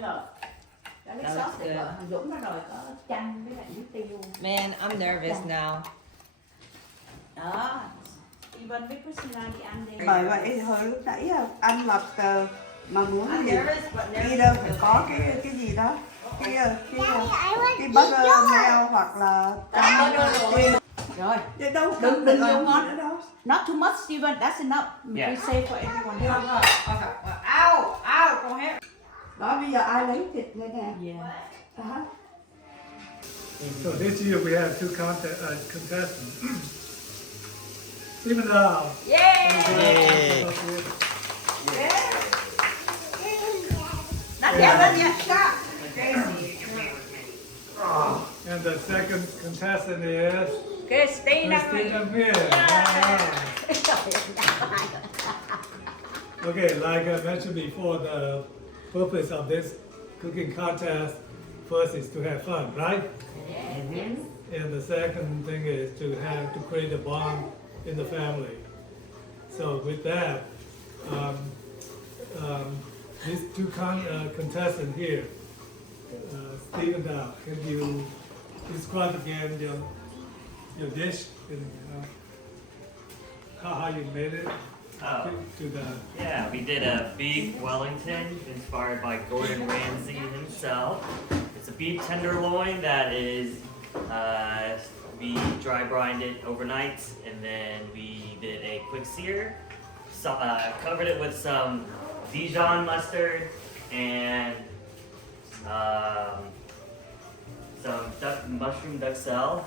That looks good. Dũng nó rồi có chanh với lại nước tiêu. Man, I'm nervous now. Đó. Ivan với Christina đi ăn đi. Bởi vậy hồi lúc nãy ăn mập mà muốn I'm gì nervous, but đi nervous. đâu phải có cái gì đó cái burger meal hoặc là Rồi. chứ đâu Đừng cần vô làm ngon. nữa đâu. Not too much, Steven. That's enough. Yeah. We save for everyone. Ow! Ow! Con hết. Đó bây giờ ai lấy thịt đây nè. Yeah. Đó. So this year we have two contestants. Stephen Lau. Yay! That's it. Stop. And the second contestant is Christina. Christina Mill. Okay, like I mentioned before, the purpose of this cooking contest first is to have fun, right? And the second thing is to create a bond in the family. So with that, these two contestants here, Stephen Dow, can you describe again your dish and how you made it Oh, to the yeah, we did a beef Wellington inspired by Gordon Ramsay himself. It's a beef tenderloin that is, we dry brined it overnight and then we did a quick sear. So, covered it with some Dijon mustard and some mushroom duxelle,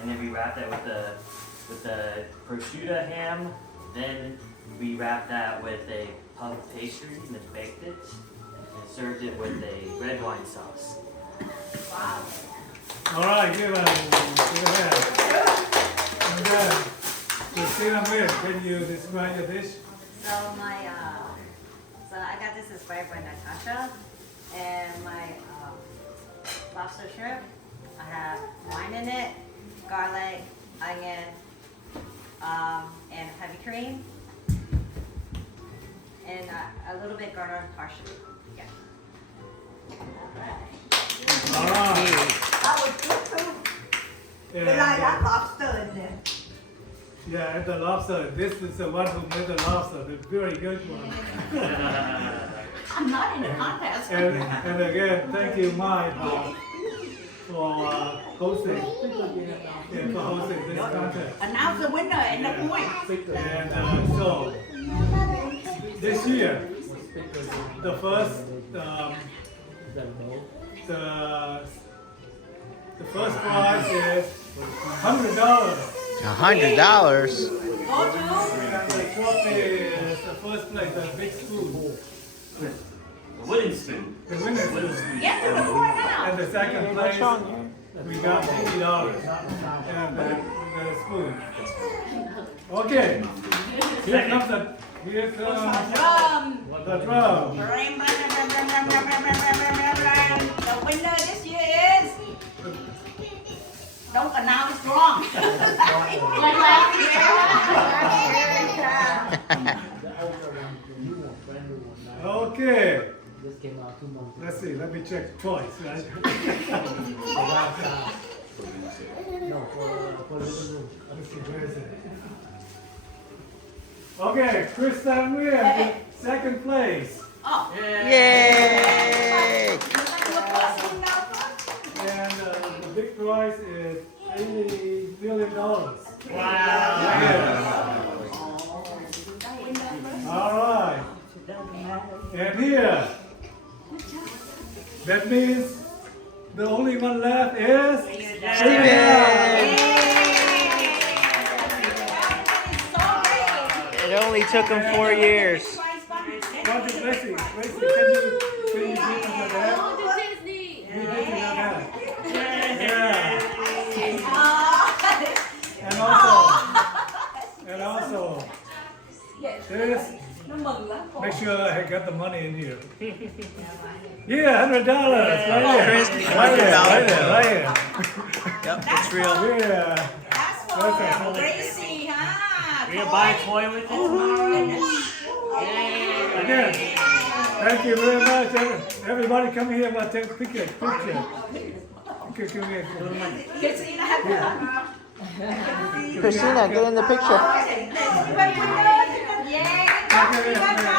and then we wrapped that with the prosciutto ham. Then we wrapped that with a puff pastry and then baked it and served it with a red wine sauce. All right, give a hand. And then, Christina Mill, can you describe your dish? So so I got this inspired by Natasha, and my lobster shrimp. I have wine in it, garlic, onion, and heavy cream, and a little bit garnered parsley. Yeah. All right. That was good too. And, They like that lobster in there. yeah, and the lobster. This is the one who made the lobster, the very good one. I'm not in the contest. And again, thank you, Mike, for hosting. Yeah, for hosting this contest. Announce the winner and the point. And so, this year, the first, the first prize is $100. $100. And the trophy is the first place, the big spoon. A wooden spoon. The winner's spoon. Get to the point now. And the second place, we got $80. And the spoon. Okay. Here comes the Drum. the drum. The winner this year is. Don't announce it's wrong. Like last Okay. Let's see, let me check twice, right? Let's see, where is it? Okay, Krista Nguyen, second place. Oh. Yay! And the big prize is $80 million. Wow. Yeah. All right. And here, that means the only one left is Steven! It only took him 4 years. Dr. Tracy, can you give me your dad? You give me your dad. Yeah. And also, this, make sure I got the money in here. Yeah, $100. Right Chris, here. $100. Right here. Yep, it's real. Yeah. That's for Gracie, huh? We're gonna buy a toy with it tomorrow. Again, thank you very much. Everybody come here and take a picture. Come here. Christina, get in the picture. Yay!